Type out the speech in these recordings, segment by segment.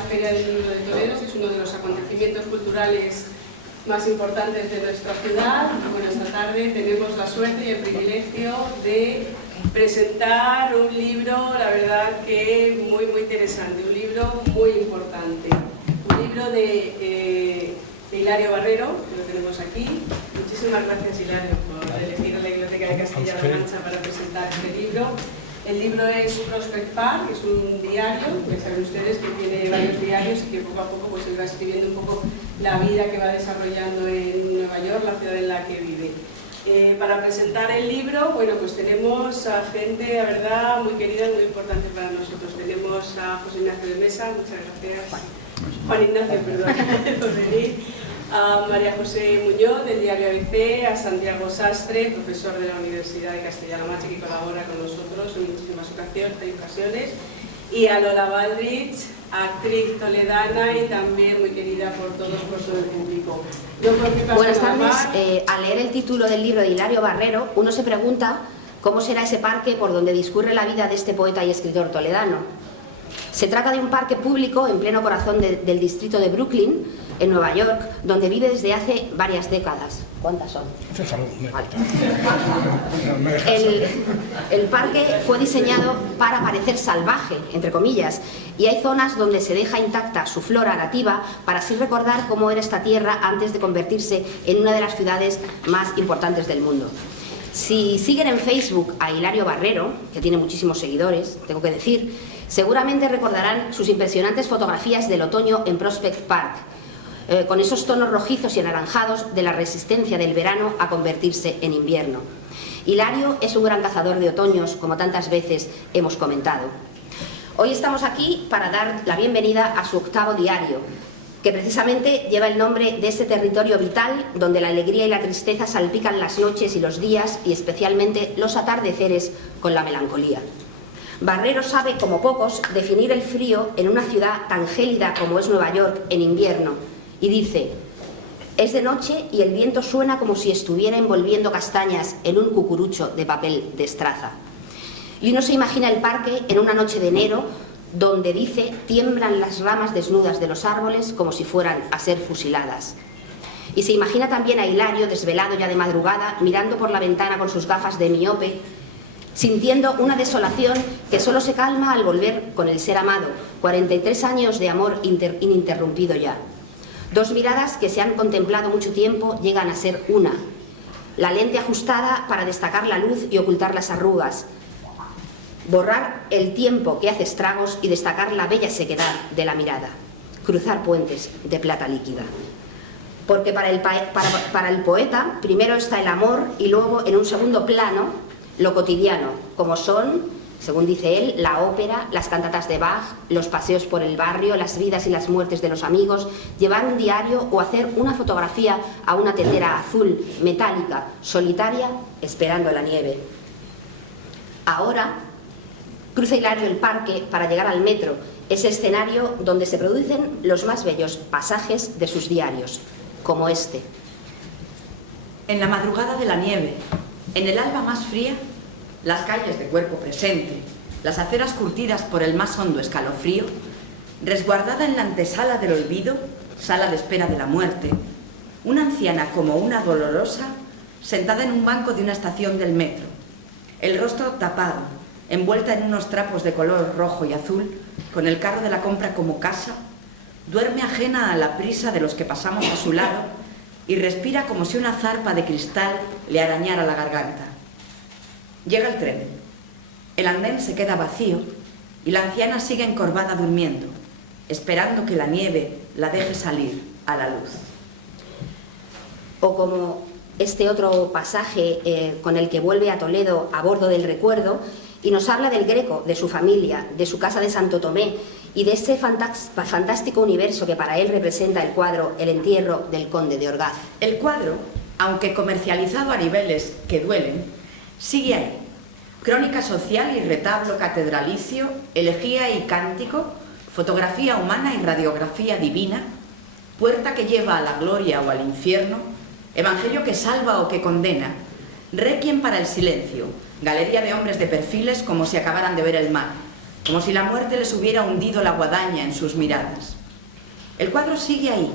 la Feria del Libro de Toledo, que es uno de los acontecimientos culturales más importantes de nuestra ciudad. Bueno, esta tarde tenemos la suerte y el privilegio de presentar un libro, la verdad que muy interesante, un libro muy importante. Un libro de Hilario Barrero, que lo tenemos aquí. Muchísimas gracias, Hilario, por elegir a la Biblioteca de Castilla-La Mancha para presentar este libro. El libro es Prospect Park, es un diario, que saben ustedes que tiene varios diarios y que poco a poco pues, él va escribiendo un poco la vida que va desarrollando en Nueva York, la ciudad en la que vive. Para presentar el libro, bueno, pues tenemos a gente, la verdad, muy querida y muy importante para nosotros. Tenemos a José Ignacio de Mesa, muchas gracias. Juan Ignacio, perdón, por venir. A María José Muñoz, del diario ABC, a Santiago Sastre, profesor de la Universidad de Castilla-La Mancha, que colabora con nosotros en muchísimas ocasiones, y a Lola Baldrich, actriz toledana y también muy querida por todos, por todo el público. Buenas tardes. Al leer el título del libro de Hilario Barrero, uno se pregunta cómo será ese parque por donde discurre la vida de este poeta y escritor toledano. Se trata de un parque público en pleno corazón del distrito de Brooklyn, en Nueva York, donde vive desde hace varias décadas. ¿Cuántas son? El parque fue diseñado para parecer salvaje, entre comillas, y hay zonas donde se deja intacta su flora nativa para así recordar cómo era esta tierra antes de convertirse en una de las ciudades más importantes del mundo. Si siguen en Facebook a Hilario Barrero, que tiene muchísimos seguidores, tengo que decir, seguramente recordarán sus impresionantes fotografías del otoño en Prospect Park, con esos tonos rojizos y anaranjados de la resistencia del verano a convertirse en invierno. Hilario es un gran cazador de otoños, como tantas veces hemos comentado. Hoy estamos aquí para dar la bienvenida a su 8º diario, que precisamente lleva el nombre de este territorio vital donde la alegría y la tristeza salpican las noches y los días y especialmente los atardeceres con la melancolía. Barrero sabe, como pocos, definir el frío en una ciudad tan gélida como es Nueva York en invierno, y dice: es de noche y el viento suena como si estuviera envolviendo castañas en un cucurucho de papel de estraza. Y uno se imagina el parque en una noche de enero, donde, dice, tiemblan las ramas desnudas de los árboles como si fueran a ser fusiladas. Y se imagina también a Hilario, desvelado ya de madrugada, mirando por la ventana con sus gafas de miope, sintiendo una desolación que solo se calma al volver con el ser amado, 43 años de amor ininterrumpido ya. Dos miradas que se han contemplado mucho tiempo llegan a ser una. La lente ajustada para destacar la luz y ocultar las arrugas. Borrar el tiempo que hace estragos y destacar la bella sequedad de la mirada. Cruzar puentes de plata líquida. Porque para el poeta primero está el amor y luego, en un segundo plano, lo cotidiano, como son, según dice él, la ópera, las cantatas de Bach, los paseos por el barrio, las vidas y las muertes de los amigos, llevar un diario o hacer una fotografía a una tetera azul, metálica, solitaria, esperando la nieve. Ahora cruza Hilario el parque para llegar al metro, ese escenario donde se producen los más bellos pasajes de sus diarios, como este. En la madrugada de la nieve, en el alba más fría, las calles de cuerpo presente, las aceras curtidas por el más hondo escalofrío, resguardada en la antesala del olvido, sala de espera de la muerte, una anciana como una dolorosa, sentada en un banco de una estación del metro, el rostro tapado, envuelta en unos trapos de color rojo y azul, con el carro de la compra como casa, duerme ajena a la prisa de los que pasamos a su lado y respira como si una zarpa de cristal le arañara la garganta. Llega el tren. El andén se queda vacío y la anciana sigue encorvada durmiendo, esperando que la nieve la deje salir a la luz. O como este otro pasaje con el que vuelve a Toledo a bordo del Recuerdo y nos habla del Greco, de su familia, de su casa de Santo Tomé y de ese fantástico universo que para él representa el cuadro El entierro del conde de Orgaz. El cuadro, aunque comercializado a niveles que duelen, sigue ahí. Crónica social y retablo catedralicio, elegía y cántico, fotografía humana y radiografía divina, puerta que lleva a la gloria o al infierno, evangelio que salva o que condena, requiem para el silencio, galería de hombres de perfiles como si acabaran de ver el mar, como si la muerte les hubiera hundido la guadaña en sus miradas. El cuadro sigue ahí,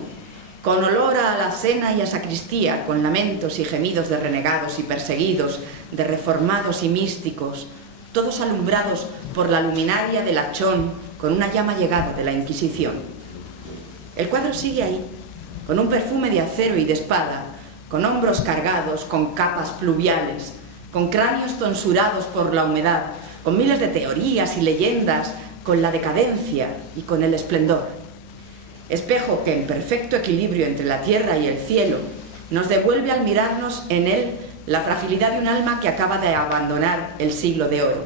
con olor a alacena y a sacristía, con lamentos y gemidos de renegados y perseguidos, de reformados y místicos, todos alumbrados por la luminaria del hachón con una llama llegada de la Inquisición. El cuadro sigue ahí, con un perfume de acero y de espada, con hombros cargados, con capas pluviales, con cráneos tonsurados por la humedad, con miles de teorías y leyendas, con la decadencia y con el esplendor. Espejo que en perfecto equilibrio entre la tierra y el cielo nos devuelve al mirarnos en él la fragilidad de un alma que acaba de abandonar el siglo de oro.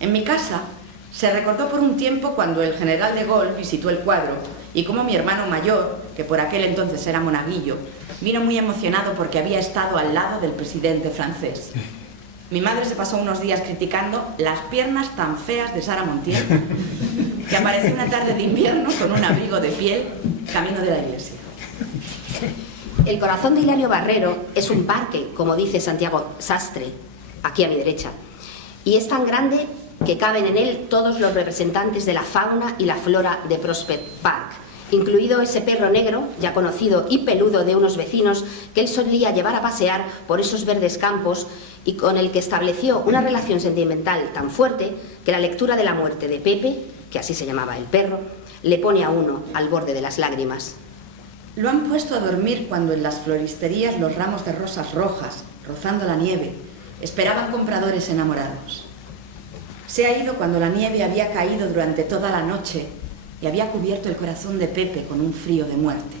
En mi casa se recordó por un tiempo cuando el general de Gaulle visitó el cuadro y cómo mi hermano mayor, que por aquel entonces era monaguillo, vino muy emocionado porque había estado al lado del presidente francés. Mi madre se pasó unos días criticando las piernas tan feas de Sara Montiel, que apareció una tarde de invierno con un abrigo de piel camino de la iglesia. El corazón de Hilario Barrero es un parque, como dice Santiago Sastre, aquí a mi derecha, y es tan grande que caben en él todos los representantes de la fauna y la flora de Prospect Park, incluido ese perro negro, ya conocido y peludo de unos vecinos, que él solía llevar a pasear por esos verdes campos y con el que estableció una relación sentimental tan fuerte que la lectura de la muerte de Pepe, que así se llamaba el perro, le pone a uno al borde de las lágrimas. Lo han puesto a dormir cuando en las floristerías los ramos de rosas rojas, rozando la nieve, esperaban compradores enamorados. Se ha ido cuando la nieve había caído durante toda la noche y había cubierto el corazón de Pepe con un frío de muerte.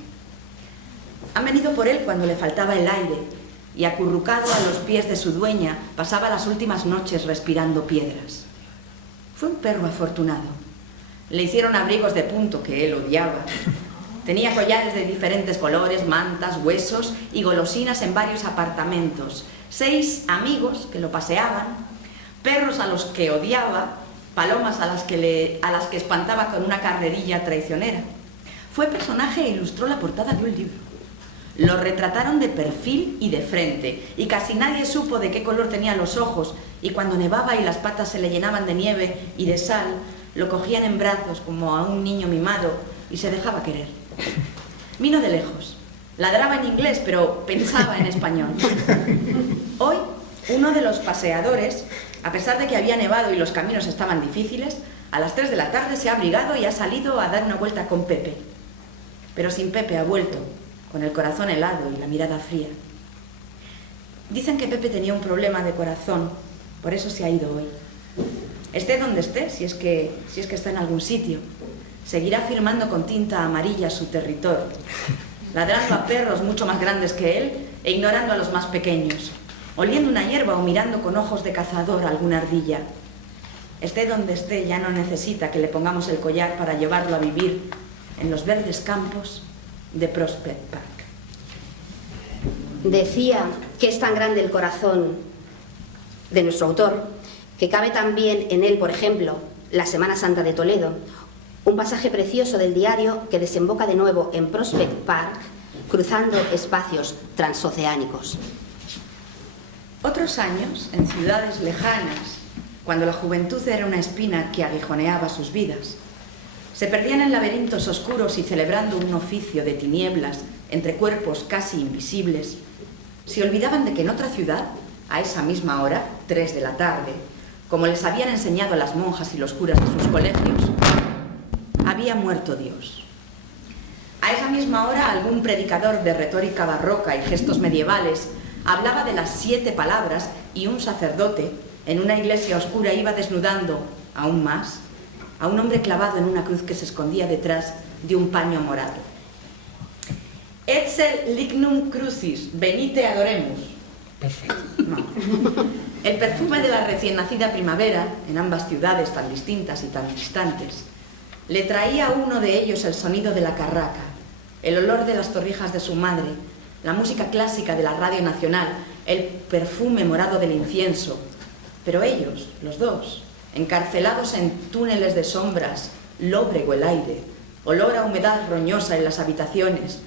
Han venido por él cuando le faltaba el aire y, acurrucado a los pies de su dueña, pasaba las últimas noches respirando piedras. Fue un perro afortunado. Le hicieron abrigos de punto que él odiaba. Tenía collares de diferentes colores, mantas, huesos y golosinas en varios apartamentos. 6 amigos que lo paseaban, perros a los que odiaba, palomas a las que espantaba con una carrerilla traicionera. Fue personaje e ilustró la portada de un libro. Lo retrataron de perfil y de frente, y casi nadie supo de qué color tenía los ojos, y cuando nevaba y las patas se le llenaban de nieve y de sal, lo cogían en brazos como a un niño mimado y se dejaba querer. Vino de lejos, ladraba en inglés, pero pensaba en español. Hoy, uno de los paseadores, a pesar de que había nevado y los caminos estaban difíciles, a las 3 de la tarde se ha abrigado y ha salido a dar una vuelta con Pepe. Pero sin Pepe ha vuelto, con el corazón helado y la mirada fría. Dicen que Pepe tenía un problema de corazón, por eso se ha ido hoy. Esté donde esté, si es que está en algún sitio, seguirá firmando con tinta amarilla su territorio, ladrando a perros mucho más grandes que él e ignorando a los más pequeños, oliendo una hierba o mirando con ojos de cazador a alguna ardilla. Esté donde esté, ya no necesita que le pongamos el collar para llevarlo a vivir en los verdes campos de Prospect Park. Decía que es tan grande el corazón de nuestro autor que cabe también en él, por ejemplo, la Semana Santa de Toledo, un pasaje precioso del diario que desemboca de nuevo en Prospect Park, cruzando espacios transoceánicos. Otros años, en ciudades lejanas, cuando la juventud era una espina que aguijoneaba sus vidas, se perdían en laberintos oscuros y celebrando un oficio de tinieblas entre cuerpos casi invisibles, se olvidaban de que en otra ciudad, a esa misma hora, 3 de la tarde, como les habían enseñado las monjas y los curas de sus colegios, había muerto Dios. A esa misma hora, algún predicador de retórica barroca y gestos medievales hablaba de las 7 palabras y un sacerdote, en una iglesia oscura, iba desnudando, aún más, a un hombre clavado en una cruz que se escondía detrás de un paño morado. Etzel lignum crucis, venite adoremus. Perfecto. No. El perfume de la recién nacida primavera, en ambas ciudades tan distintas y tan distantes, le traía a uno de ellos el sonido de la carraca, el olor de las torrijas de su madre, la música clásica de la Radio Nacional, el perfume morado del incienso. Pero ellos, los dos, encarcelados en túneles de sombras, lóbrego el aire, olor a humedad roñosa en las habitaciones,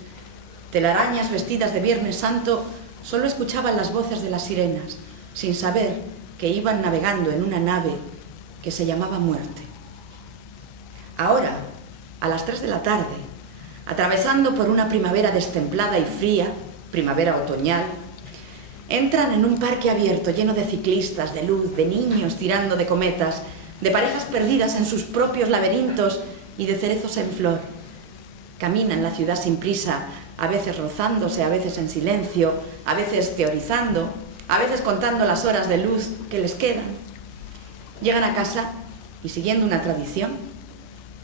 telarañas vestidas de Viernes Santo, solo escuchaban las voces de las sirenas, sin saber que iban navegando en una nave que se llamaba muerte. Ahora, a las 3 de la tarde, atravesando por una primavera destemplada y fría, primavera otoñal, entran en un parque abierto lleno de ciclistas, de luz, de niños tirando de cometas, de parejas perdidas en sus propios laberintos y de cerezos en flor. Caminan la ciudad sin prisa, a veces rozándose, a veces en silencio, a veces teorizando, a veces contando las horas de luz que les quedan. Llegan a casa y, siguiendo una tradición,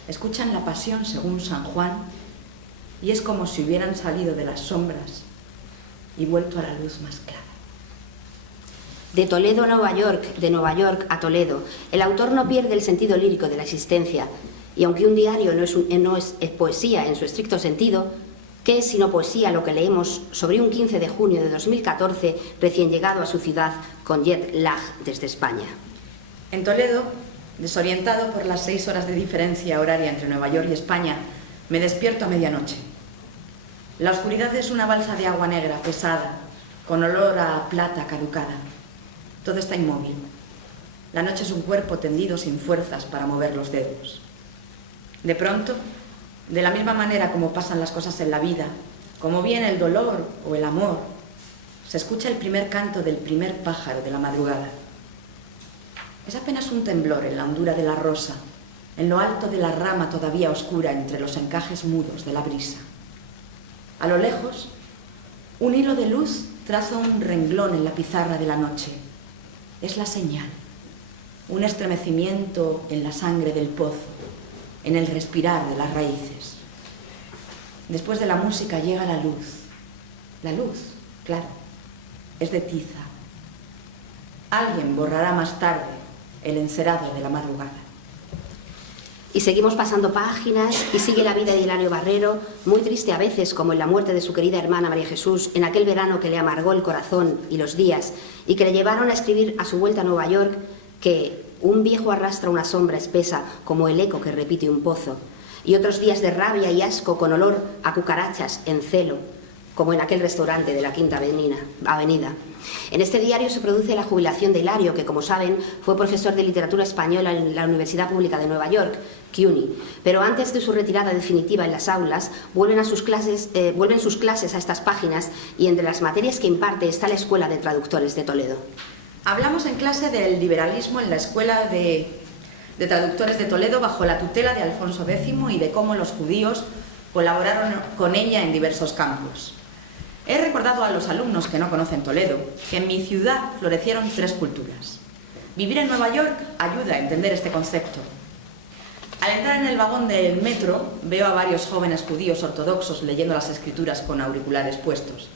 escuchan la pasión según San Juan y es como si hubieran salido de las sombras y vuelto a la luz más clara. De Toledo a Nueva York, de Nueva York a Toledo, el autor no pierde el sentido lírico de la existencia, y aunque un diario no es poesía en su estricto sentido, ¿qué es sino poesía lo que leemos sobre un 15 de junio de 2014 recién llegado a su ciudad con jet lag desde España? En Toledo, desorientado por las 6 horas de diferencia horaria entre Nueva York y España, me despierto a medianoche. La oscuridad es una balsa de agua negra, pesada, con olor a plata caducada. Todo está inmóvil. La noche es un cuerpo tendido sin fuerzas para mover los dedos. De pronto, de la misma manera como pasan las cosas en la vida, como viene el dolor o el amor, se escucha el primer canto del primer pájaro de la madrugada. Es apenas un temblor en la hondura de la rosa, en lo alto de la rama todavía oscura entre los encajes mudos de la brisa. A lo lejos, un hilo de luz traza un renglón en la pizarra de la noche. Es la señal, un estremecimiento en la sangre del pozo, en el respirar de las raíces. Después de la música llega la luz. La luz, claro, es de tiza. Alguien borrará más tarde el encerado de la madrugada. Y seguimos pasando páginas y sigue la vida de Hilario Barrero, muy triste a veces, como en la muerte de su querida hermana María Jesús, en aquel verano que le amargó el corazón y los días, y que le llevaron a escribir a su vuelta a Nueva York que un viejo arrastra una sombra espesa como el eco que repite un pozo, y otros días de rabia y asco con olor a cucarachas en celo, como en aquel restaurante de la Quinta Avenida. En este diario se produce la jubilación de Hilario, que, como saben, fue profesor de literatura española en la Universidad Pública de Nueva York, CUNY, pero antes de su retirada definitiva en las aulas, vuelven sus clases a estas páginas, y entre las materias que imparte está la Escuela de Traductores de Toledo. Hablamos en clase del liberalismo en la Escuela de Traductores de Toledo bajo la tutela de Alfonso X y de cómo los judíos colaboraron con ella en diversos campos. He recordado a los alumnos que no conocen Toledo que en mi ciudad florecieron 3 culturas. Vivir en Nueva York ayuda a entender este concepto. Al entrar en el vagón del metro veo a varios jóvenes judíos ortodoxos leyendo las escrituras con auriculares puestos.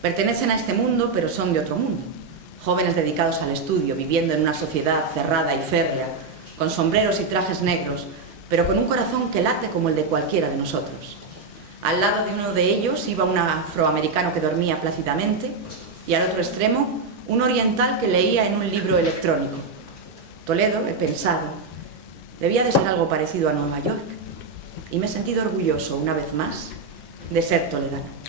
Pertenecen a este mundo, pero son de otro mundo. Jóvenes dedicados al estudio, viviendo en una sociedad cerrada y férrea, con sombreros y trajes negros, pero con un corazón que late como el de cualquiera de nosotros. Al lado de uno de ellos iba un afroamericano que dormía plácidamente y al otro extremo un oriental que leía en un libro electrónico. Toledo, he pensado, debía de ser algo parecido a Nueva York y me he sentido orgulloso, una vez más, de ser toledano.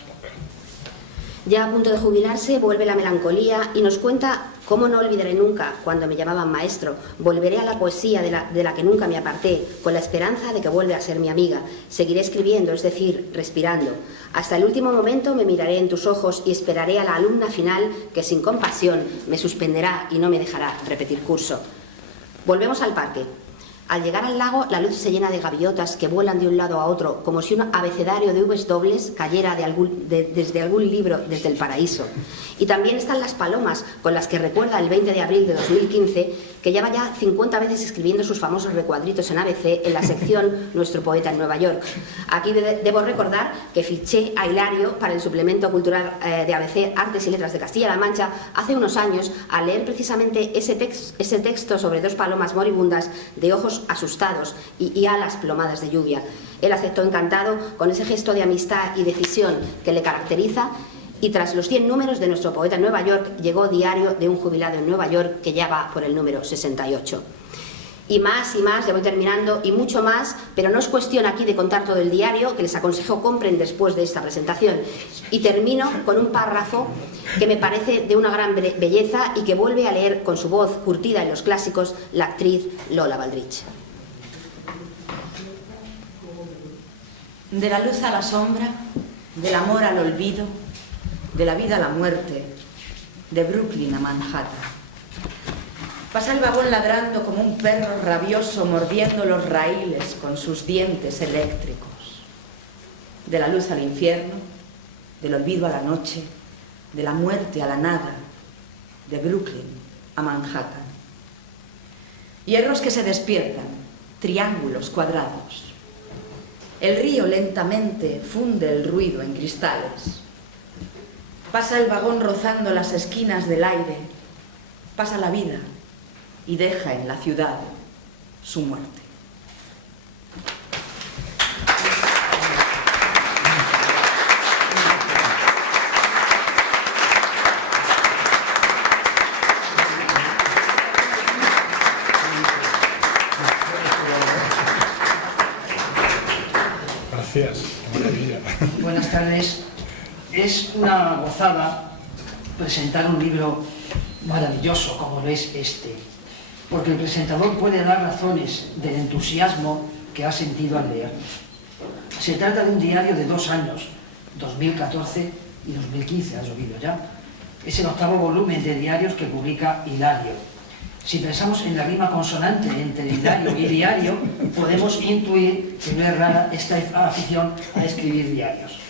Ya a punto de jubilarse, vuelve la melancolía y nos cuenta cómo no olvidaré nunca cuando me llamaban maestro. Volveré a la poesía de la que nunca me aparté, con la esperanza de que vuelva a ser mi amiga. Seguiré escribiendo, es decir, respirando. Hasta el último momento me miraré en tus ojos y esperaré a la alumna final que sin compasión me suspenderá y no me dejará repetir curso. Volvemos al parque. Al llegar al lago, la luz se llena de gaviotas que vuelan de un lado a otro, como si un abecedario de Vs dobles cayera desde algún libro desde el paraíso. Y también están las palomas, con las que recuerda el 20 de abril de 2015, que lleva ya 50 veces escribiendo sus famosos recuadritos en ABC en la sección Nuestro poeta en Nueva York. Aquí debo recordar que fiché a Hilario para el suplemento cultural de ABC Artes y Letras de Castilla-La Mancha hace unos años, al leer precisamente ese texto sobre 2 palomas moribundas de ojos asustados y alas plomadas de lluvia. Él aceptó encantado con ese gesto de amistad y decisión que le caracteriza, y tras los 100 números de Nuestro poeta en Nueva York llegó Diario de un jubilado en Nueva York, que ya va por el número 68. Y más, ya voy terminando, y mucho más, pero no es cuestión aquí de contar todo el diario, que les aconsejo compren después de esta presentación. Y termino con un párrafo que me parece de una gran belleza y que vuelve a leer con su voz curtida en los clásicos la actriz Lola Baldrich. De la luz a la sombra, del amor al olvido, de la vida a la muerte, de Brooklyn a Manhattan. Pasa el vagón ladrando como un perro rabioso mordiendo los raíles con sus dientes eléctricos. De la luz al infierno, del olvido a la noche, de la muerte a la nada, de Brooklyn a Manhattan. Hierros que se despiertan, triángulos cuadrados. El río lentamente funde el ruido en cristales. Pasa el vagón rozando las esquinas del aire. Pasa la vida y deja en la ciudad su muerte. Gracias, qué maravilla. Buenas tardes. Es una gozada presentar un libro maravilloso como lo es este, porque el presentador puede dar razones del entusiasmo que ha sentido al leer. Se trata de un diario de 2 años, 2014 y 2015, ha llovido ya. Es el 8º volumen de diarios que publica Hilario. Si pensamos en la rima consonante entre Hilario y diario, podemos intuir que no es rara esta afición a escribir diarios.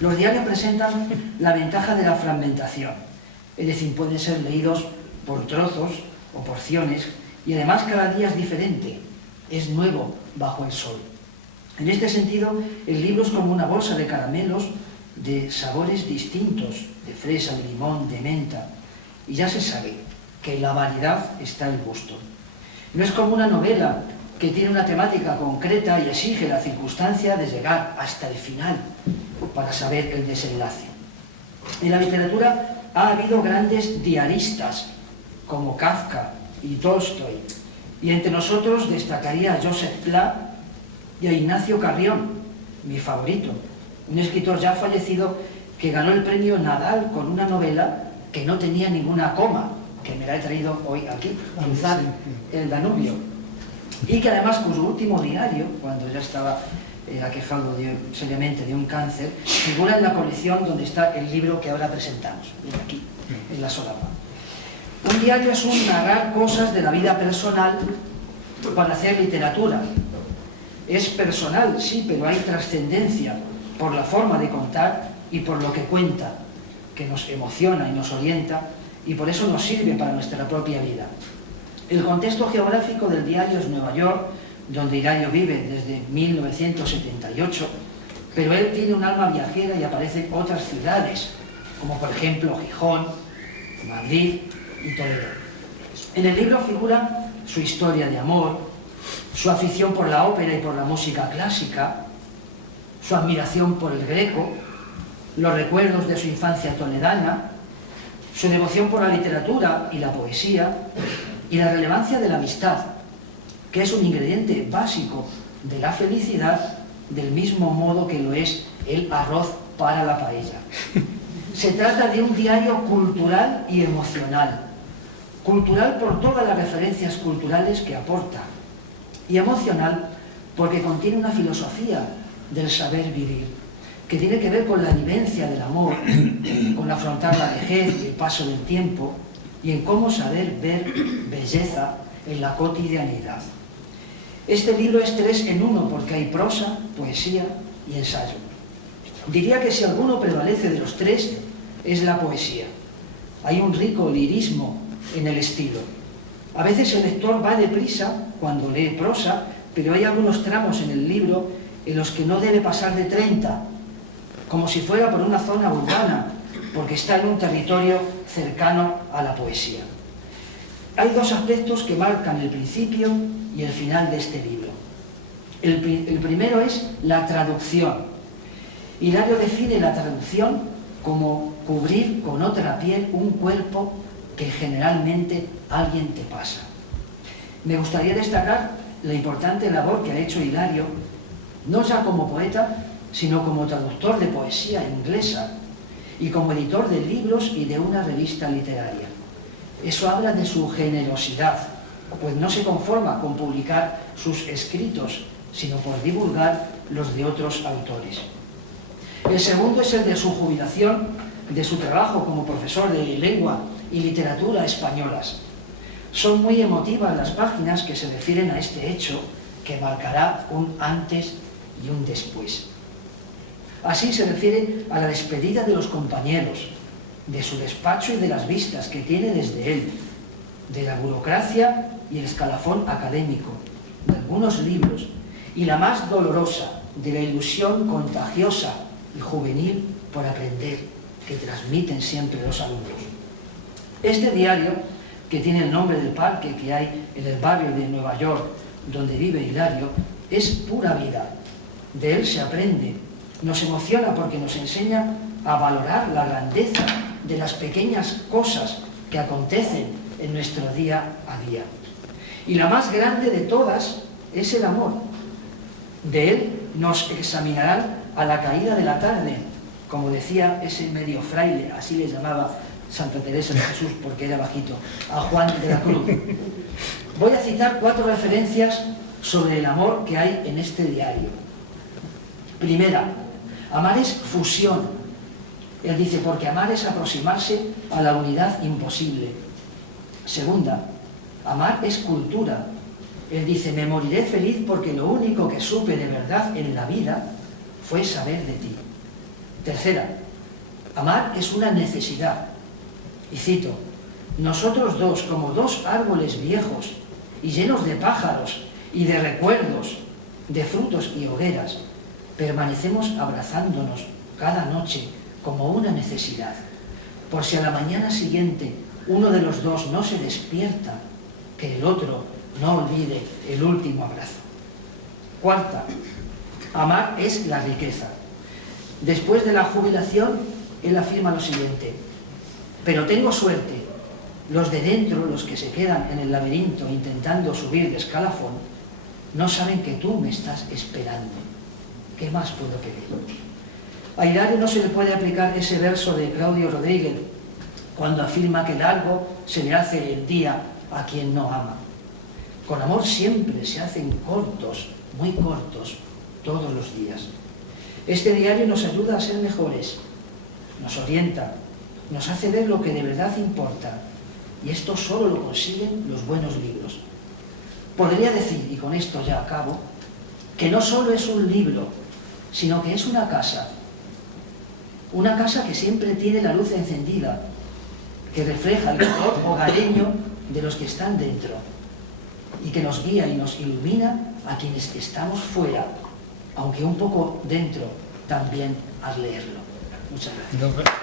Los diarios presentan la ventaja de la fragmentación, es decir, pueden ser leídos por trozos o porciones, y además cada día es diferente, es nuevo bajo el sol. En este sentido, el libro es como una bolsa de caramelos de sabores distintos, de fresa, de limón, de menta, y ya se sabe que en la variedad está el gusto. No es como una novela que tiene una temática concreta y exige la circunstancia de llegar hasta el final para saber el desenlace. En la literatura ha habido grandes diaristas como Kafka y Tolstoy, y entre nosotros destacaría a Joseph Pla y a Ignacio Carrión, mi favorito, un escritor ya fallecido que ganó el premio Nadal con una novela que no tenía ninguna coma, que me la he traído hoy aquí, Cruzar el Danubio, y que además con su último diario, cuando ya estaba aquejado seriamente de un cáncer, figura en la colección donde está el libro que ahora presentamos, aquí, en la solapa. Un diario es un narrar cosas de la vida personal para hacer literatura. Es personal, sí, pero hay trascendencia por la forma de contar y por lo que cuenta, que nos emociona y nos orienta, y por eso nos sirve para nuestra propia vida. El contexto geográfico del diario es Nueva York, donde Hilario vive desde 1978, pero él tiene un alma viajera y aparecen otras ciudades, como por ejemplo Gijón, Madrid y Toledo. En el libro figura su historia de amor, su afición por la ópera y por la música clásica, su admiración por el Greco, los recuerdos de su infancia toledana, su devoción por la literatura y la poesía, y la relevancia de la amistad, que es un ingrediente básico de la felicidad, del mismo modo que lo es el arroz para la paella. Se trata de un diario cultural y emocional. Cultural por todas las referencias culturales que aporta, y emocional porque contiene una filosofía del saber vivir, que tiene que ver con la vivencia del amor, con afrontar la vejez y el paso del tiempo, y en cómo saber ver belleza en la cotidianidad. Este libro es 3 en 1 porque hay prosa, poesía y ensayo. Diría que si alguno prevalece de los 3 es la poesía. Hay un rico lirismo en el estilo. A veces el lector va deprisa cuando lee prosa, pero hay algunos tramos en el libro en los que no debe pasar de 30, como si fuera por una zona urbana, porque está en un territorio cercano a la poesía. Hay 2 aspectos que marcan el principio y el final de este libro. El primero es la traducción. Hilario define la traducción como cubrir con otra piel un cuerpo que generalmente alguien te pasa. Me gustaría destacar la importante labor que ha hecho Hilario, no ya como poeta, sino como traductor de poesía inglesa y como editor de libros y de una revista literaria. Eso habla de su generosidad, pues no se conforma con publicar sus escritos, sino por divulgar los de otros autores. El segundo es el de su jubilación, de su trabajo como profesor de lengua y literatura españolas. Son muy emotivas las páginas que se refieren a este hecho, que marcará un antes y un después. Así se refiere a la despedida de los compañeros, de su despacho y de las vistas que tiene desde él, de la burocracia y el escalafón académico, de algunos libros, y la más dolorosa, de la ilusión contagiosa y juvenil por aprender, que transmiten siempre los alumnos. Este diario, que tiene el nombre del parque que hay en el barrio de Nueva York, donde vive Hilario, es pura vida. De él se aprende, nos emociona porque nos enseña a valorar la grandeza de las pequeñas cosas que acontecen en nuestro día a día. Y la más grande de todas es el amor. De él nos examinarán a la caída de la tarde, como decía ese medio fraile, así le llamaba Santa Teresa de Jesús porque era bajito, a Juan de la Cruz. Voy a citar 4 referencias sobre el amor que hay en este diario. Primera, amar es fusión. Él dice, porque amar es aproximarse a la unidad imposible. Segunda, amar es cultura. Él dice, me moriré feliz porque lo único que supe de verdad en la vida fue saber de ti. Tercera, amar es una necesidad. Y cito, nosotros dos, como 2 árboles viejos y llenos de pájaros y de recuerdos, de frutos y hogueras, permanecemos abrazándonos cada noche como una necesidad, por si a la mañana siguiente uno de los dos no se despierta, que el otro no olvide el último abrazo. Cuarta, amar es la riqueza. Después de la jubilación, él afirma lo siguiente, pero tengo suerte, los de dentro, los que se quedan en el laberinto intentando subir de escalafón, no saben que tú me estás esperando. ¿Qué más puedo pedir? A Hilario no se le puede aplicar ese verso de Claudio Rodríguez cuando afirma que largo se le hace el día a quien no ama. Con amor siempre se hacen cortos, muy cortos, todos los días. Este diario nos ayuda a ser mejores, nos orienta, nos hace ver lo que de verdad importa, y esto solo lo consiguen los buenos libros. Podría decir, y con esto ya acabo, que no solo es un libro, sino que es una casa que siempre tiene la luz encendida, que refleja el color hogareño de los que están dentro, y que nos guía y nos ilumina a quienes estamos fuera, aunque un poco dentro también al leerlo. Muchas gracias.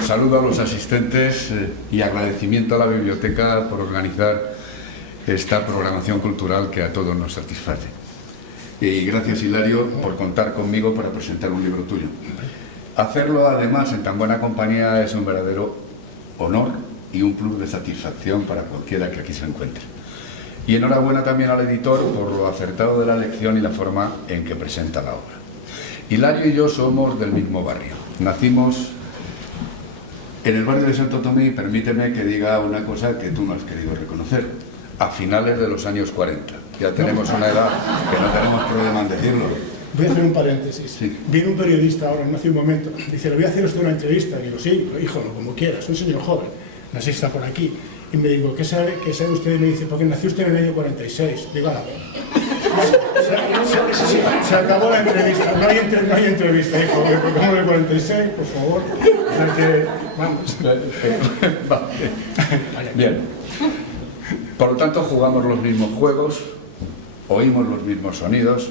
Un saludo a los asistentes y agradecimiento a la biblioteca por organizar esta programación cultural que a todos nos satisface. Y gracias, Hilario, por contar conmigo para presentar un libro tuyo. Hacerlo además en tan buena compañía es un verdadero honor y un plus de satisfacción para cualquiera que aquí se encuentre. Y enhorabuena también al editor por lo acertado de la lección y la forma en que presenta la obra. Hilario y yo somos del mismo barrio. Nacimos en el barrio de Santo Tomé, y permíteme que diga una cosa que tú no has querido reconocer, a finales de los años 40. Ya tenemos una edad que no tenemos problema en decirlo. Voy a hacer un paréntesis. Sí. Viene un periodista ahora, hace un momento, dice, le voy a hacer usted una entrevista. Y digo, sí, hijo, como quieras, un señor joven, nací está por aquí. Y me digo, ¿qué sabe usted? Y me dice, porque nació usted en el año 46. Digo, a la vez. Se acabó la entrevista. No hay entrevista, hijo. ¿Cómo el 46? Por favor. O sea que, vamos. Bien. Por lo tanto, jugamos los mismos juegos, oímos los mismos sonidos.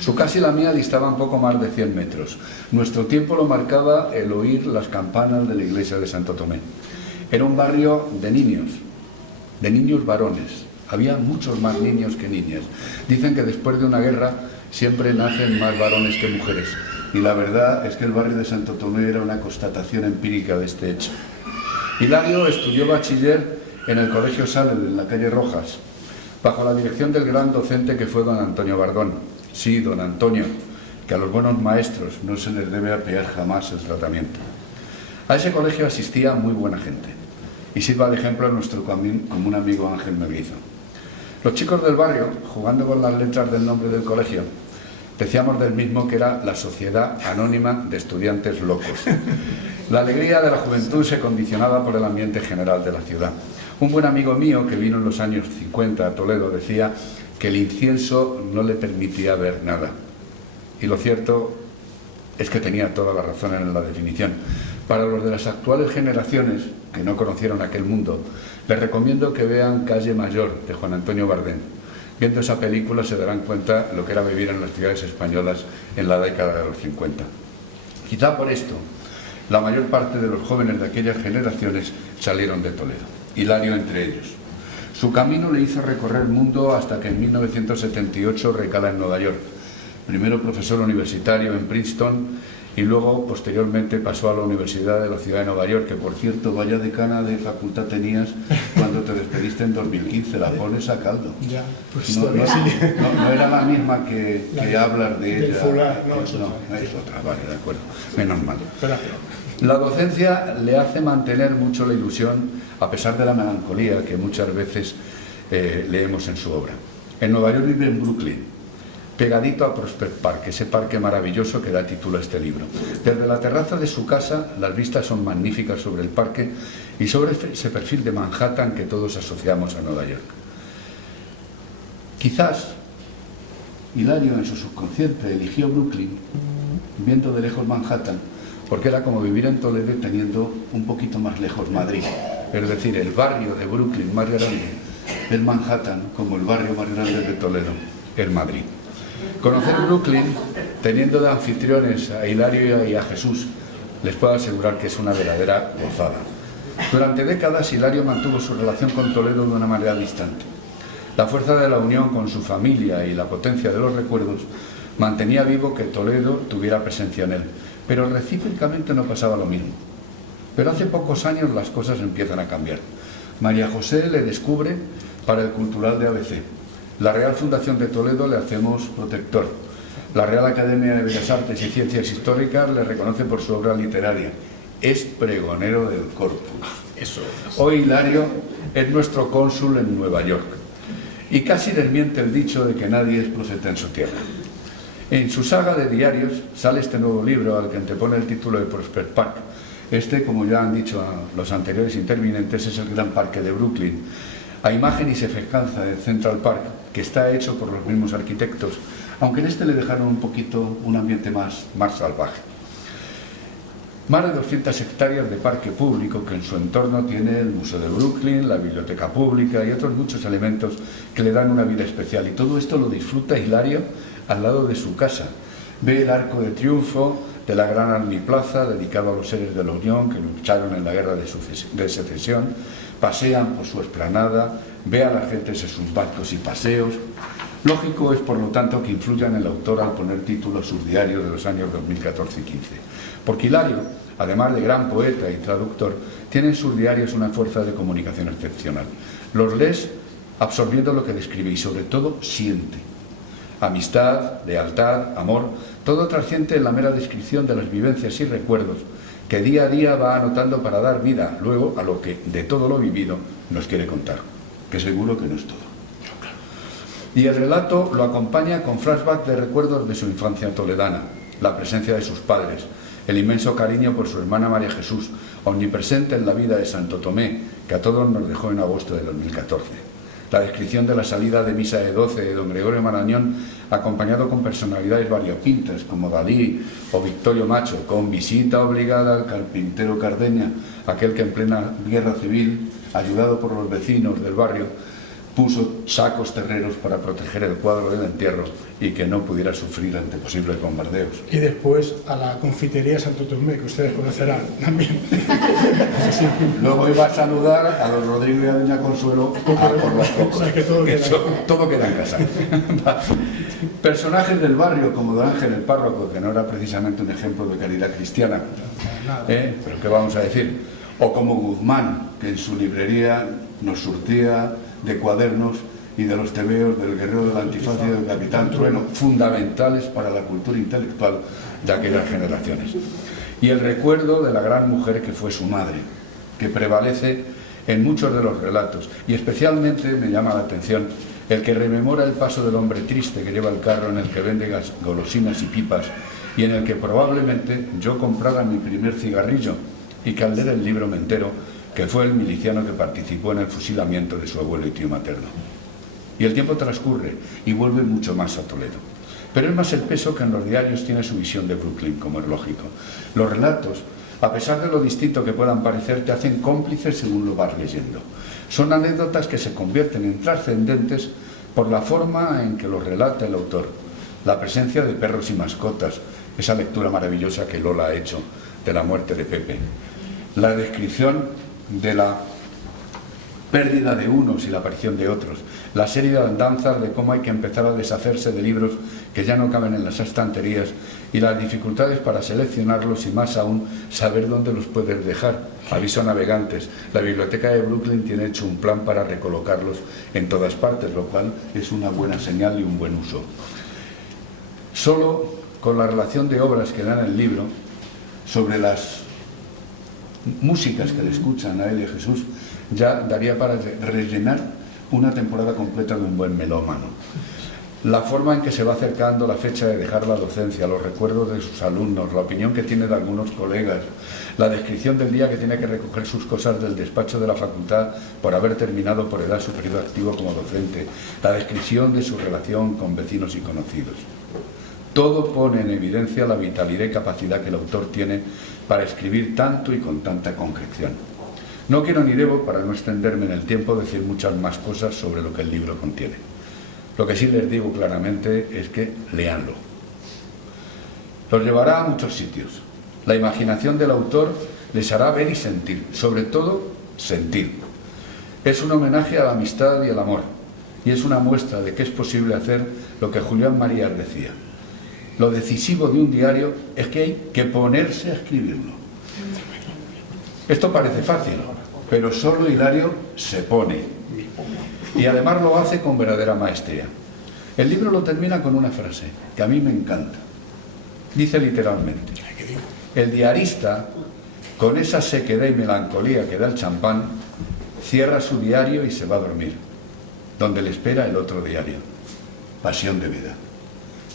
Su casa y la mía distaban poco más de 100 metros. Nuestro tiempo lo marcaba el oír las campanas de la iglesia de Santo Tomé. Era un barrio de niños varones, Había muchos más niños que niñas. Dicen que después de una guerra siempre nacen más varones que mujeres. Y la verdad es que el barrio de Santo Tomé era una constatación empírica de este hecho. Hilario estudió bachiller en el Colegio Sale de la calle Rojas, bajo la dirección del gran docente que fue don Antonio Bardón. Sí, don Antonio, que a los buenos maestros no se les debe apear jamás el tratamiento. A ese colegio asistía muy buena gente, y sirva de ejemplo a nuestro común amigo Ángel Melguizo. Los chicos del barrio, jugando con las letras del nombre del colegio, decíamos del mismo que era la Sociedad Anónima de Estudiantes Locos. La alegría de la juventud se condicionaba por el ambiente general de la ciudad. Un buen amigo mío que vino en los años 50 a Toledo decía que el incienso no le permitía ver nada. Y lo cierto es que tenía toda la razón en la definición. Para los de las actuales generaciones, que no conocieron aquel mundo, les recomiendo que vean Calle Mayor, de Juan Antonio Bardén. Viendo esa película se darán cuenta de lo que era vivir en las ciudades españolas en la década de los 50. Quizá por esto, la mayor parte de los jóvenes de aquellas generaciones salieron de Toledo, Hilario entre ellos. Su camino le hizo recorrer el mundo hasta que en 1978 recala en Nueva York. Primero profesor universitario en Princeton y luego, posteriormente, pasó a la Universidad de la Ciudad de Nueva York, que por cierto, vaya decana de facultad tenías cuando te despediste en 2015, la pones a caldo. Ya, pues no era la misma que hablas de ella. No, es otra, vale, de acuerdo, menos mal. La docencia le hace mantener mucho la ilusión, a pesar de la melancolía que muchas veces leemos en su obra. En Nueva York vive en Brooklyn, pegadito a Prospect Park, ese parque maravilloso que da título a este libro. Desde la terraza de su casa, las vistas son magníficas sobre el parque y sobre ese perfil de Manhattan que todos asociamos a Nueva York. Quizás Hilario, en su subconsciente, eligió Brooklyn, viendo de lejos Manhattan, porque era como vivir en Toledo teniendo un poquito más lejos Madrid. Es decir, el barrio de Brooklyn más grande es Manhattan, como el barrio más grande de Toledo es Madrid. Conocer Brooklyn, teniendo de anfitriones a Hilario y a Jesús, les puedo asegurar que es una verdadera gozada. Durante décadas, Hilario mantuvo su relación con Toledo de una manera distante. La fuerza de la unión con su familia y la potencia de los recuerdos mantenía vivo que Toledo tuviera presencia en él, pero recíprocamente no pasaba lo mismo. Pero hace pocos años las cosas empiezan a cambiar. María José le descubre para el Cultural de ABC. La Real Fundación de Toledo le hacemos protector. La Real Academia de Bellas Artes y Ciencias Históricas le reconoce por su obra literaria. Es pregonero del Corpus. Hoy Hilario es nuestro cónsul en Nueva York. Y casi desmiente el dicho de que nadie es profeta en su tierra. En su saga de diarios sale este nuevo libro al que antepone el título de Prospect Park. Este, como ya han dicho los anteriores intervinientes, es el gran parque de Brooklyn, a imagen y semejanza del Central Park, que está hecho por los mismos arquitectos, aunque en este le dejaron un poquito un ambiente más salvaje. Más de 200 hectáreas de parque público que en su entorno tiene el Museo de Brooklyn, la Biblioteca Pública y otros muchos elementos que le dan una vida especial. Y todo esto lo disfruta Hilario al lado de su casa. Ve el Arco de Triunfo de la Gran Army Plaza, dedicado a los héroes de la Unión que lucharon en la guerra de secesión, pasean por su explanada, ve a las gentes en sus barcos y paseos. Lógico es, por lo tanto, que influya en el autor al poner título a sus diarios de los años 2014 y 15. Porque Hilario, además de gran poeta y traductor, tiene en sus diarios una fuerza de comunicación excepcional. Los lees absorbiendo lo que describe y, sobre todo, siente. Amistad, lealtad, amor, todo trasciende en la mera descripción de las vivencias y recuerdos que día a día va anotando para dar vida luego a lo que, de todo lo vivido, nos quiere contar, que seguro que no es todo. Y el relato lo acompaña con flashback de recuerdos de su infancia toledana, la presencia de sus padres, el inmenso cariño por su hermana María Jesús, omnipresente en la vida de Santo Tomé, que a todos nos dejó en agosto de 2014. La descripción de la salida de misa de 12 de don Gregorio Marañón, acompañado con personalidades variopintas como Dalí o Victorio Macho, con visita obligada al carpintero Cardeña, aquel que en plena guerra civil, ayudado por los vecinos del barrio, puso sacos terreros para proteger el cuadro del entierro y que no pudiera sufrir ante posibles bombardeos. Y después a la confitería Santo Tomé, que ustedes conocerán también. Sí. Luego iba a saludar a don Rodrigo y a doña Consuelo por las cosas. O sea, que todo queda en casa. Personajes del barrio como don Ángel el párroco, que no era precisamente un ejemplo de caridad cristiana, pero ¿qué vamos a decir? O como Guzmán, que en su librería nos surtía de cuadernos y de los tebeos del guerrero del antifaz y del capitán Trueno, fundamentales para la cultura intelectual de aquellas generaciones. Y el recuerdo de la gran mujer que fue su madre, que prevalece en muchos de los relatos, y especialmente me llama la atención el que rememora el paso del hombre triste que lleva el carro en el que vende golosinas y pipas, y en el que probablemente yo comprara mi primer cigarrillo, y que al leer el libro me entero que fue el miliciano que participó en el fusilamiento de su abuelo y tío materno. Y el tiempo transcurre y vuelve mucho más a Toledo. Pero es más el peso que en los diarios tiene su visión de Brooklyn, como es lógico. Los relatos, a pesar de lo distinto que puedan parecer, te hacen cómplices según lo vas leyendo. Son anécdotas que se convierten en trascendentes por la forma en que los relata el autor. La presencia de perros y mascotas, esa lectura maravillosa que Lola ha hecho de la muerte de Pepe. La descripción de la pérdida de unos y la aparición de otros, la serie de andanzas de cómo hay que empezar a deshacerse de libros que ya no caben en las estanterías y las dificultades para seleccionarlos y más aún saber dónde los puedes dejar. Aviso a navegantes, la biblioteca de Brooklyn tiene hecho un plan para recolocarlos en todas partes, lo cual es una buena señal y un buen uso. Solo con la relación de obras que dan el libro sobre las músicas que le escuchan a él y a Jesús, ya daría para rellenar una temporada completa de un buen melómano. La forma en que se va acercando la fecha de dejar la docencia, los recuerdos de sus alumnos, la opinión que tiene de algunos colegas, la descripción del día que tiene que recoger sus cosas del despacho de la facultad por haber terminado por edad su periodo activo como docente, la descripción de su relación con vecinos y conocidos. Todo pone en evidencia la vitalidad y capacidad que el autor tiene para escribir tanto y con tanta concreción. No quiero ni debo, para no extenderme en el tiempo, decir muchas más cosas sobre lo que el libro contiene. Lo que sí les digo claramente es que léanlo. Los llevará a muchos sitios. La imaginación del autor les hará ver y sentir, sobre todo sentir. Es un homenaje a la amistad y el amor, y es una muestra de que es posible hacer lo que Julián Marías decía. Lo decisivo de un diario es que hay que ponerse a escribirlo. Esto parece fácil, pero solo Hilario se pone. Y además lo hace con verdadera maestría. El libro lo termina con una frase que a mí me encanta. Dice literalmente: el diarista, con esa sequedad y melancolía que da el champán, cierra su diario y se va a dormir, donde le espera el otro diario. Pasión de vida.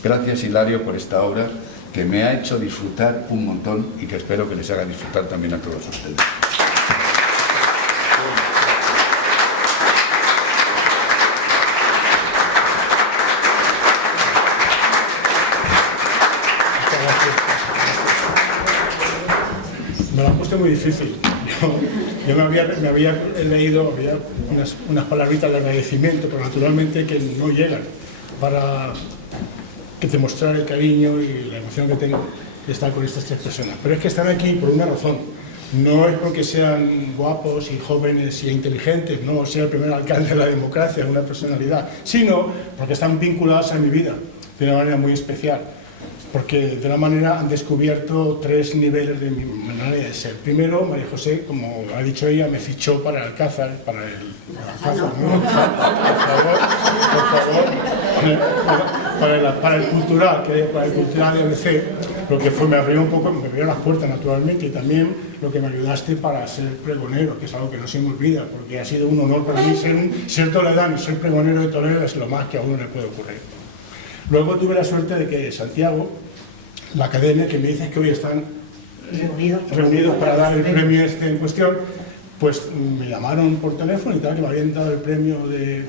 Gracias, Hilario, por esta obra que me ha hecho disfrutar un montón y que espero que les haga disfrutar también a todos ustedes. Me lo han puesto muy difícil. Yo me había leído unas palabritas de agradecimiento, pero naturalmente que no llegan para que demostrar el cariño y la emoción que tengo de estar con estas tres personas. Pero es que están aquí por una razón. No es porque sean guapos y jóvenes y inteligentes, no sea el primer alcalde de la democracia, una personalidad, sino porque están vinculados a mi vida de una manera muy especial. Porque de una manera han descubierto tres niveles de mi manera de ser. Primero, María José, como ha dicho ella, me fichó para el Alcázar, para el Alcázar, ¿no? Por favor, para el cultural, para el cultural de ABC, lo que fue, me abrió un poco, me abrió las puertas naturalmente, y también lo que me ayudaste para ser pregonero, que es algo que no se me olvida, porque ha sido un honor para mí ser toledano y ser pregonero de Toledo, es lo más que a uno le puede ocurrir. Luego tuve la suerte de que Santiago, la academia, que me dices que hoy están reunidos para dar el premio este en cuestión, pues me llamaron por teléfono y tal, que me habían dado el premio de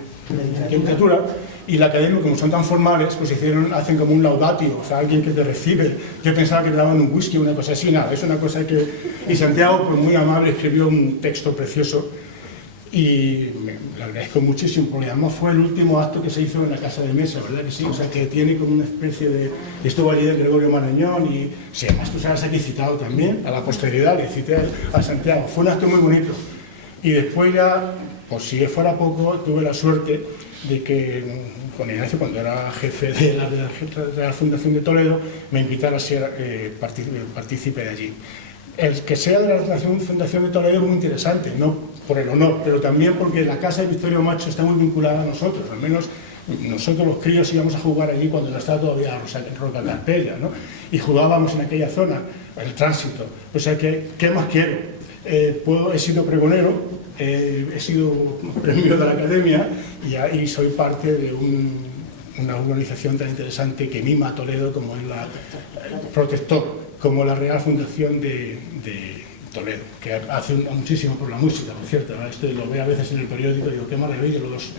literatura, y la academia, como son tan formales, pues hacen como un laudatio, o sea, alguien que te recibe. Yo pensaba que te daban un whisky o una cosa así, nada, es una cosa que... Y Santiago, pues muy amable, escribió un texto precioso y le agradezco muchísimo, porque además fue el último acto que se hizo en la Casa de Mesa, ¿verdad que sí? O sea, que tiene como una especie de... Estuvo allí de Gregorio Marañón y si además tú sabes aquí citado también, a la posteridad, le cité a Santiago. Fue un acto muy bonito. Y después ya, por si fuera poco, tuve la suerte de que Juan Ignacio, cuando era jefe de la Fundación de Toledo, me invitara a ser partícipe de allí. El que sea de la Fundación de Toledo es muy interesante, no por el honor, pero también porque la casa de Victorio Macho está muy vinculada a nosotros, al menos nosotros los críos íbamos a jugar allí cuando no estaba todavía Roca Carpella, ¿no? Y jugábamos en aquella zona, el tránsito. O sea que, ¿qué más quiero? He sido pregonero, he sido premio de la Academia y soy parte de una organización tan interesante que mima a Toledo como es la Protector, como la Real Fundación de Toledo, que hace muchísimo por la música, por cierto. Esto lo veo a veces en el periódico y digo, qué maravilla, los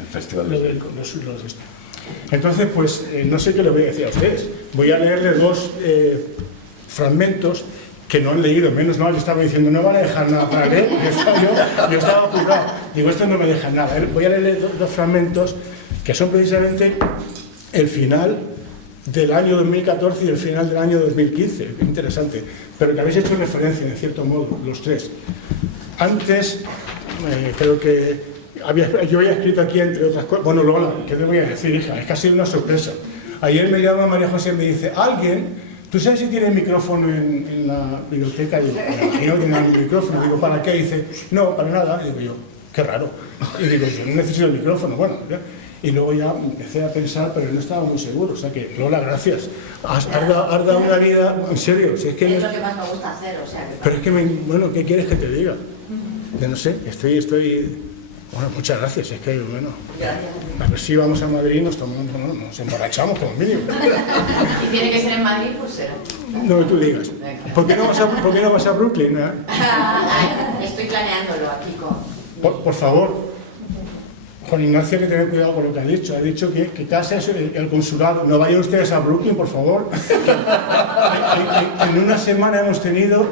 Entonces, pues, no sé qué le voy a decir a ustedes. Voy a leerle dos fragmentos que no han leído, menos mal. Yo estaba diciendo, no van a dejar nada para leer, yo estaba apurado. Digo, esto no me deja nada. Voy a leerle dos fragmentos que son precisamente el final del año 2014 y el final del año 2015, interesante, pero que habéis hecho referencia, en cierto modo, los tres. Antes, creo que yo había escrito aquí, entre otras cosas, bueno, Lola, ¿qué te voy a decir, hija? Es que ha sido una sorpresa. Ayer me llama María José y me dice, ¿alguien? ¿Tú sabes si tiene micrófono en la biblioteca? Y digo, me imagino que tiene un micrófono. Digo, ¿para qué? Y dice, no, para nada. Y digo yo, qué raro. Y digo, yo no necesito el micrófono. Bueno, ya. Y luego ya empecé a pensar, pero no estaba muy seguro. O sea que, Lola, gracias. Has dado una vida, en serio. Si es que es lo que más me gusta hacer, o sea que... Pero es que, bueno, ¿qué quieres que te diga? Que no sé, estoy... Bueno, muchas gracias. Es que, bueno... Gracias. A ver si vamos a Madrid y nos emborrachamos como mínimo. Y tiene que ser en Madrid, pues será. No, tú digas. ¿Por qué no vas a Brooklyn? Estoy planeándolo aquí con... Por favor. Juan Ignacio, que tener cuidado con lo que ha dicho. Ha dicho que casa es el consulado. No vayan ustedes a Brooklyn, por favor. En una semana hemos tenido,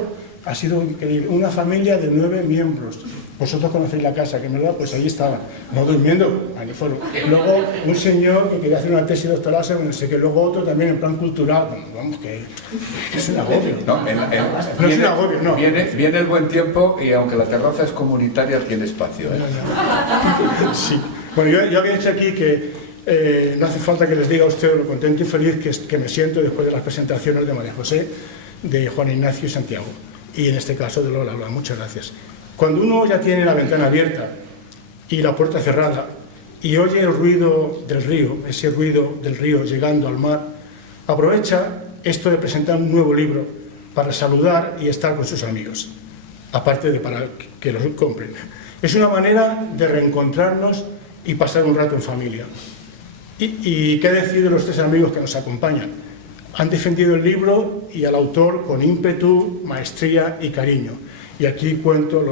ha sido increíble, una familia de 9 miembros. Vosotros conocéis la casa, que en verdad, pues ahí estaban, no durmiendo, allí fueron. Luego un señor que quería hacer una tesis doctoral, no sé qué, luego otro también en plan cultural. Bueno, vamos, que es un agobio. No, no es un agobio, no. Viene el buen tiempo y aunque la terraza es comunitaria, tiene espacio. Sí. Bueno, yo había dicho aquí que no hace falta que les diga a ustedes lo contento y feliz que me siento después de las presentaciones de María José, de Juan Ignacio y Santiago. Y en este caso de Lola. Muchas gracias. Cuando uno ya tiene la ventana abierta y la puerta cerrada y oye el ruido del río, ese ruido del río llegando al mar, aprovecha esto de presentar un nuevo libro para saludar y estar con sus amigos, aparte de para que los compren. Es una manera de reencontrarnos y pasar un rato en familia. ¿Y qué decir de los 3 amigos que nos acompañan? Han defendido el libro y al autor con ímpetu, maestría y cariño. Y aquí cuento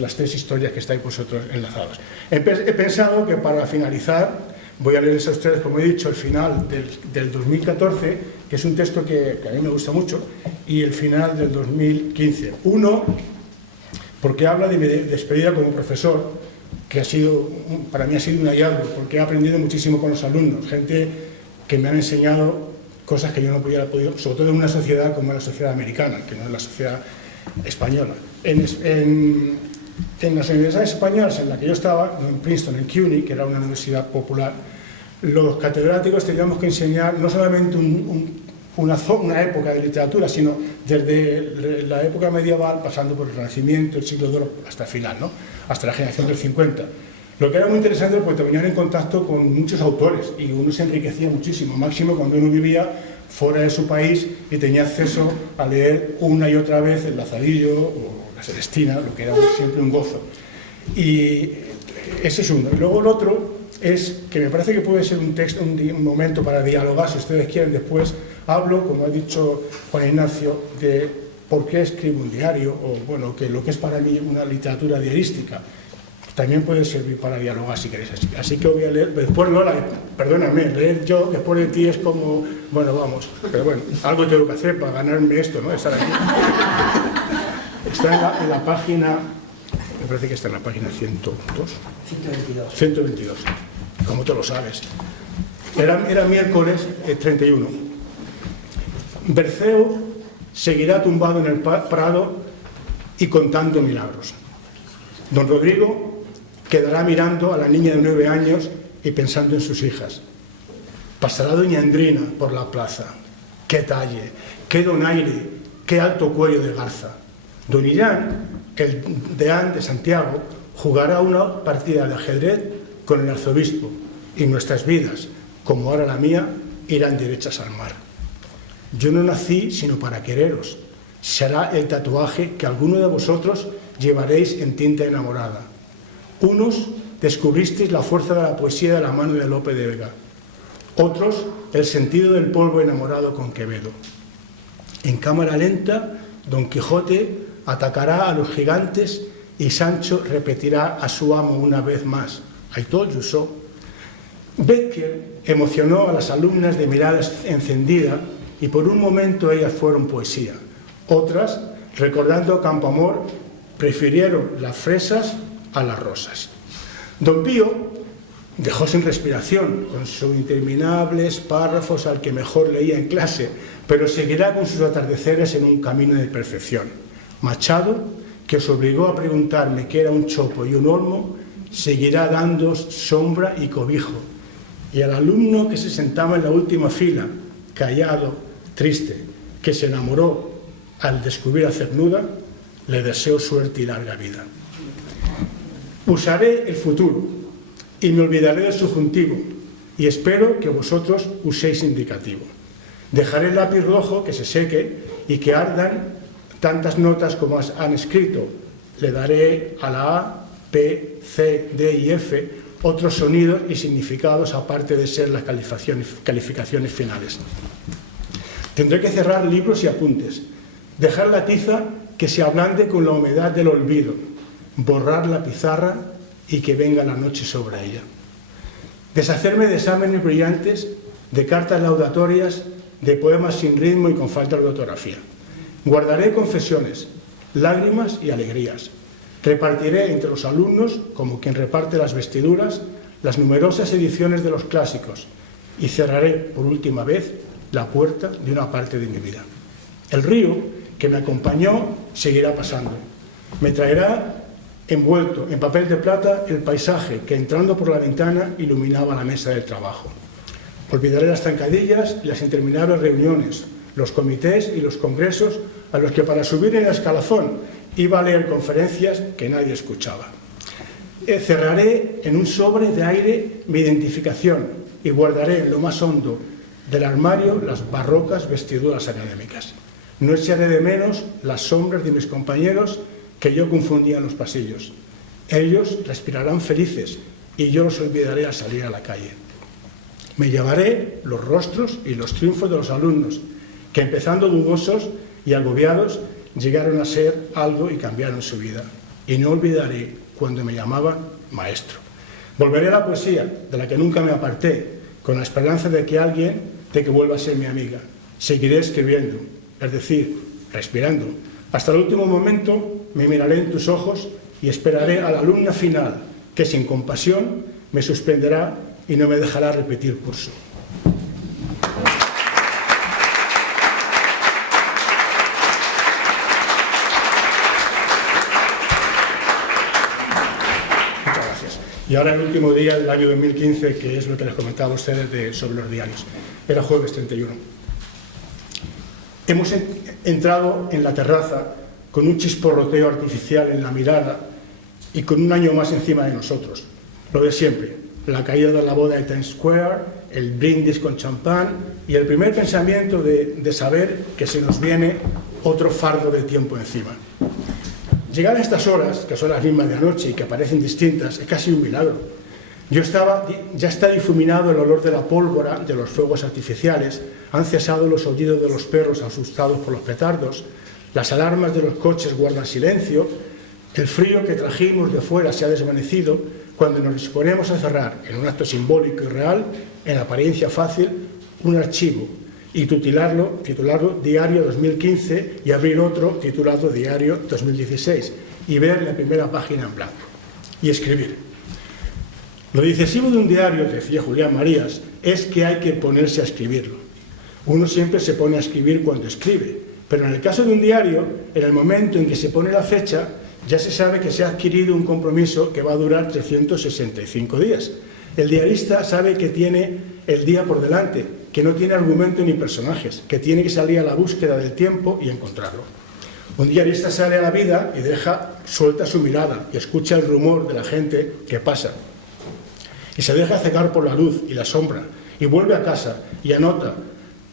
las 3 historias que estáis vosotros enlazadas. He pensado que para finalizar, voy a leerles a ustedes, como he dicho, el final del 2014, que es un texto que a mí me gusta mucho, y el final del 2015. Uno, porque habla de mi despedida como profesor, que para mí ha sido un hallazgo, porque he aprendido muchísimo con los alumnos, gente que me han enseñado cosas que yo no hubiera podido, sobre todo en una sociedad como la sociedad americana, que no es la sociedad española. En las universidades españolas en las que yo estaba, en Princeton, en CUNY, que era una universidad popular, los catedráticos teníamos que enseñar no solamente una época de literatura, sino desde la época medieval, pasando por el Renacimiento, el siglo de oro, hasta el final, ¿no? Hasta la generación del 50. Lo que era muy interesante porque te venían en contacto con muchos autores y uno se enriquecía muchísimo, máximo cuando uno vivía fuera de su país y tenía acceso a leer una y otra vez el Lazarillo o la Celestina, lo que era siempre un gozo. Y ese es uno. Y luego el otro es que me parece que puede ser un momento para dialogar, si ustedes quieren después. Hablo, como ha dicho Juan Ignacio, de por qué escribo un diario, o bueno, que lo que es para mí una literatura diarística también puede servir para dialogar si queréis. Así que voy a leer, después Lola, perdóname, leer yo después de ti es como, bueno, vamos, pero bueno, algo tengo que hacer para ganarme esto, ¿no? Estar aquí. Está en la página parece que está en la página 102. 122. 122, como tú lo sabes. Era miércoles 31. Berceo seguirá tumbado en el prado y contando milagros. Don Rodrigo quedará mirando a la niña de 9 años y pensando en sus hijas. Pasará doña Andrina por la plaza. ¡Qué talle! ¡Qué donaire! ¡Qué alto cuello de garza! Don Irán, el deán de Santiago, jugará una partida de ajedrez con el arzobispo y nuestras vidas, como ahora la mía, irán derechas al mar. Yo no nací sino para quereros. Será el tatuaje que alguno de vosotros llevaréis en tinta enamorada. Unos descubristeis la fuerza de la poesía de la mano de Lope de Vega. Otros, el sentido del polvo enamorado con Quevedo. En cámara lenta, Don Quijote atacará a los gigantes y Sancho repetirá a su amo una vez más: I told you so. Becker emocionó a las alumnas de mirada encendida y por un momento ellas fueron poesía. Otras, recordando Campoamor, prefirieron las fresas a las rosas. Don Pío dejó sin respiración con sus interminables párrafos al que mejor leía en clase, pero seguirá con sus atardeceres en un camino de perfección. Machado, que os obligó a preguntarme qué era un chopo y un olmo, seguirá dando sombra y cobijo. Y al alumno que se sentaba en la última fila, callado, triste, que se enamoró al descubrir a Cernuda, le deseo suerte y larga vida. Usaré el futuro y me olvidaré del subjuntivo y espero que vosotros uséis indicativo. Dejaré el lápiz rojo que se seque y que ardan tantas notas como han escrito. Le daré a la A, P, C, D y F otros sonidos y significados aparte de ser las calificaciones finales. Tendré que cerrar libros y apuntes, dejar la tiza que se ablande con la humedad del olvido, borrar la pizarra y que venga la noche sobre ella. Deshacerme de exámenes brillantes, de cartas laudatorias, de poemas sin ritmo y con falta de ortografía. Guardaré confesiones, lágrimas y alegrías. Repartiré entre los alumnos, como quien reparte las vestiduras, las numerosas ediciones de los clásicos y cerraré por última vez la puerta de una parte de mi vida. El río que me acompañó seguirá pasando. Me traerá envuelto en papel de plata el paisaje que entrando por la ventana iluminaba la mesa del trabajo. Olvidaré las zancadillas y las interminables reuniones, los comités y los congresos a los que para subir en el escalafón iba a leer conferencias que nadie escuchaba. Cerraré en un sobre de aire mi identificación y guardaré en lo más hondo del armario las barrocas vestiduras académicas. No echaré de menos las sombras de mis compañeros que yo confundía en los pasillos. Ellos respirarán felices y yo los olvidaré al salir a la calle. Me llevaré los rostros y los triunfos de los alumnos, que empezando dudosos y agobiados, llegaron a ser algo y cambiaron su vida. Y no olvidaré cuando me llamaban maestro. Volveré a la poesía, de la que nunca me aparté, con la esperanza de que vuelva a ser mi amiga. Seguiré escribiendo, es decir, respirando. Hasta el último momento me miraré en tus ojos y esperaré a la alumna final, que sin compasión me suspenderá y no me dejará repetir curso. Muchas gracias. Y ahora el último día del año 2015, que es lo que les comentaba a ustedes sobre los diarios. Era jueves 31. Hemos entrado en la terraza con un chisporroteo artificial en la mirada y con un año más encima de nosotros. Lo de siempre, la caída de la boda de Times Square, el brindis con champán y el primer pensamiento de saber que se nos viene otro fardo de tiempo encima. Llegar a estas horas, que son las mismas de anoche y que parecen distintas, es casi un milagro. Ya está difuminado el olor de la pólvora de los fuegos artificiales, han cesado los aullidos de los perros asustados por los petardos, las alarmas de los coches guardan silencio, el frío que trajimos de fuera se ha desvanecido cuando nos disponemos a cerrar, en un acto simbólico y real, en apariencia fácil, un archivo y titularlo Diario 2015 y abrir otro titulado Diario 2016, y ver la primera página en blanco y escribir. Lo decisivo de un diario, decía Julián Marías, es que hay que ponerse a escribirlo. Uno siempre se pone a escribir cuando escribe, pero en el caso de un diario, en el momento en que se pone la fecha, ya se sabe que se ha adquirido un compromiso que va a durar 365 días. El diarista sabe que tiene el día por delante, que no tiene argumento ni personajes, que tiene que salir a la búsqueda del tiempo y encontrarlo. Un diarista sale a la vida y suelta su mirada y escucha el rumor de la gente que pasa. Y se deja cegar por la luz y la sombra, y vuelve a casa y anota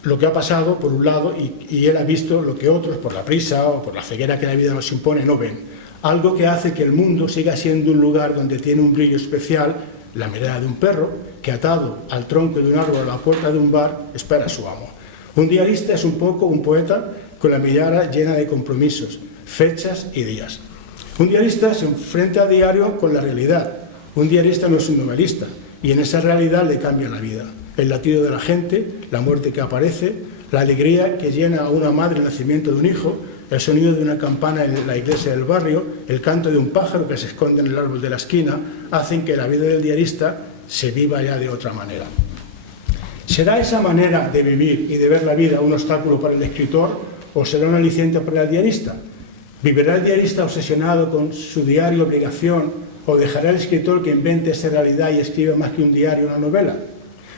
lo que ha pasado por un lado y él ha visto lo que otros, por la prisa o por la ceguera que la vida nos impone, no ven. Algo que hace que el mundo siga siendo un lugar donde tiene un brillo especial, la mirada de un perro que atado al tronco de un árbol a la puerta de un bar espera a su amo. Un diarista es un poco un poeta con la mirada llena de compromisos, fechas y días. Un diarista se enfrenta a diario con la realidad. Un diarista no es un novelista y en esa realidad le cambia la vida. El latido de la gente, la muerte que aparece, la alegría que llena a una madre el nacimiento de un hijo, el sonido de una campana en la iglesia del barrio, el canto de un pájaro que se esconde en el árbol de la esquina, hacen que la vida del diarista se viva ya de otra manera. ¿Será esa manera de vivir y de ver la vida un obstáculo para el escritor o será un aliciente para el diarista? ¿Vivirá el diarista obsesionado con su diario obligación o dejará el escritor que invente esa realidad y escriba más que un diario una novela?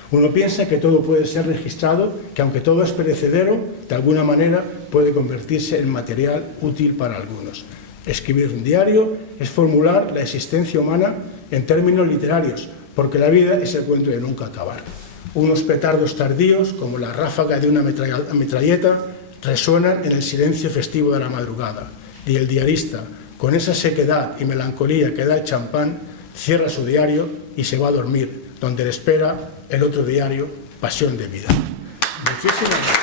Uno piensa que todo puede ser registrado, que aunque todo es perecedero, de alguna manera puede convertirse en material útil para algunos. Escribir un diario es formular la existencia humana en términos literarios, porque la vida es el cuento de nunca acabar. Unos petardos tardíos, como la ráfaga de una metralleta, resuenan en el silencio festivo de la madrugada, y el diarista, con esa sequedad y melancolía que da el champán, cierra su diario y se va a dormir, donde le espera el otro diario, Pasión de Vida. Muchísimas gracias.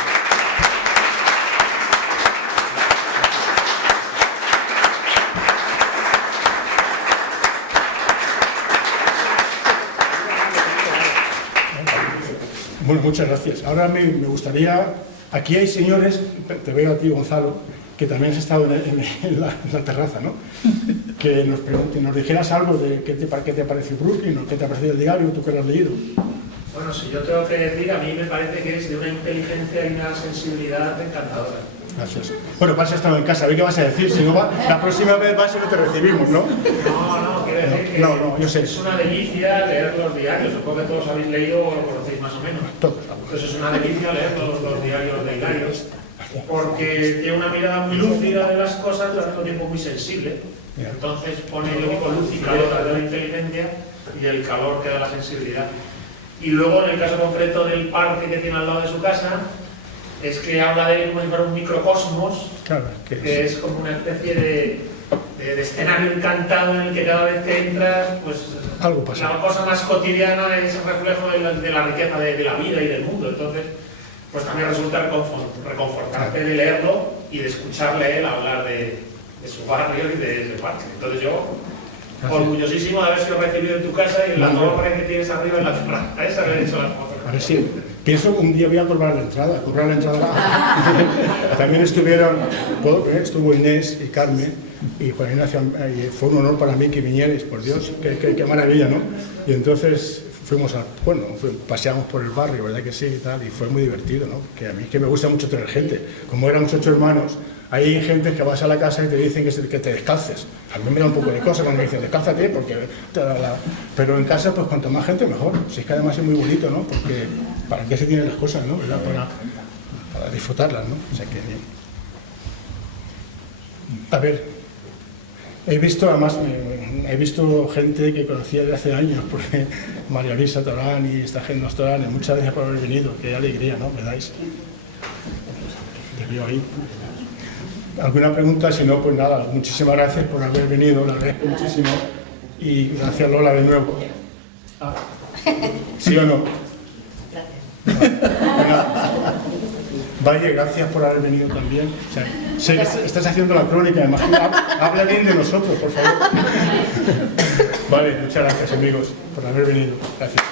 Bueno, muchas gracias. Ahora me gustaría... Aquí hay señores, te veo a ti, Gonzalo, que también has estado en la terraza, ¿no? Que nos dijeras algo de qué te parece Brooklyn o qué te ha parecido el diario, tú que lo has leído. Bueno, si yo tengo que decir, a mí me parece que es de una inteligencia y una sensibilidad encantadora. Gracias. Bueno, vas a estar en casa, a ver qué vas a decir, si no la próxima vez vas y no te recibimos, ¿no? No, quiero decir que yo sé. Es una delicia leer los diarios, supongo que todos habéis leído o lo conocéis más o menos. Todos. Entonces es una delicia leer los diarios de Hilario, porque tiene una mirada muy lúcida de las cosas, pero al mismo tiempo muy sensible. Entonces pone, yo digo, luz y calor de la inteligencia y el calor que da la sensibilidad. Y luego, en el caso concreto del parque que tiene al lado de su casa, es que habla de él como si fuera un microcosmos, claro, que es como una especie de escenario encantado en el que cada vez que entras, pues algo pasa. La cosa más cotidiana es el reflejo de la riqueza de la vida y del mundo. Entonces, pues también resulta reconfortante de leerlo y de escucharle a él hablar de su barrio y de ese parque. Entonces yo, orgullosísimo de haber sido recibido en tu casa y en la torre que tienes arriba en la terraza. Esa le he hecho la foto. A ver si pienso que un día voy a cobrar la entrada. También estuvo Inés y Carmen y Juan Ignacio, y fue un honor para mí que vinierais, por Dios, qué maravilla, ¿no? Y entonces paseamos por el barrio, ¿verdad que sí? Y tal, y fue muy divertido, ¿no? Que a mí que me gusta mucho tener gente. Como éramos 8 hermanos, hay gente que vas a la casa y te dicen que te descalces. A mí me da un poco de cosa cuando me dicen descálzate, porque pero en casa, pues cuanto más gente mejor. Si es que además es muy bonito, ¿no? Porque para qué se tienen las cosas, ¿no? ¿Verdad? Para disfrutarlas, ¿no? O sea que bien. A ver, he visto gente que conocía desde hace años, porque María Luisa Torán y esta gente nos Torán, muchas gracias por haber venido, qué alegría, ¿no? ¿Me dais? Te veo ahí. ¿Alguna pregunta? Si no, pues nada, muchísimas gracias por haber venido, la agradezco muchísimo. Y gracias, Lola, de nuevo. ¿Sí o no? Gracias. Valle, gracias por haber venido también. O sea, sé que estás haciendo la crónica, además habla bien de nosotros, por favor. Vale, muchas gracias, amigos, por haber venido. Gracias.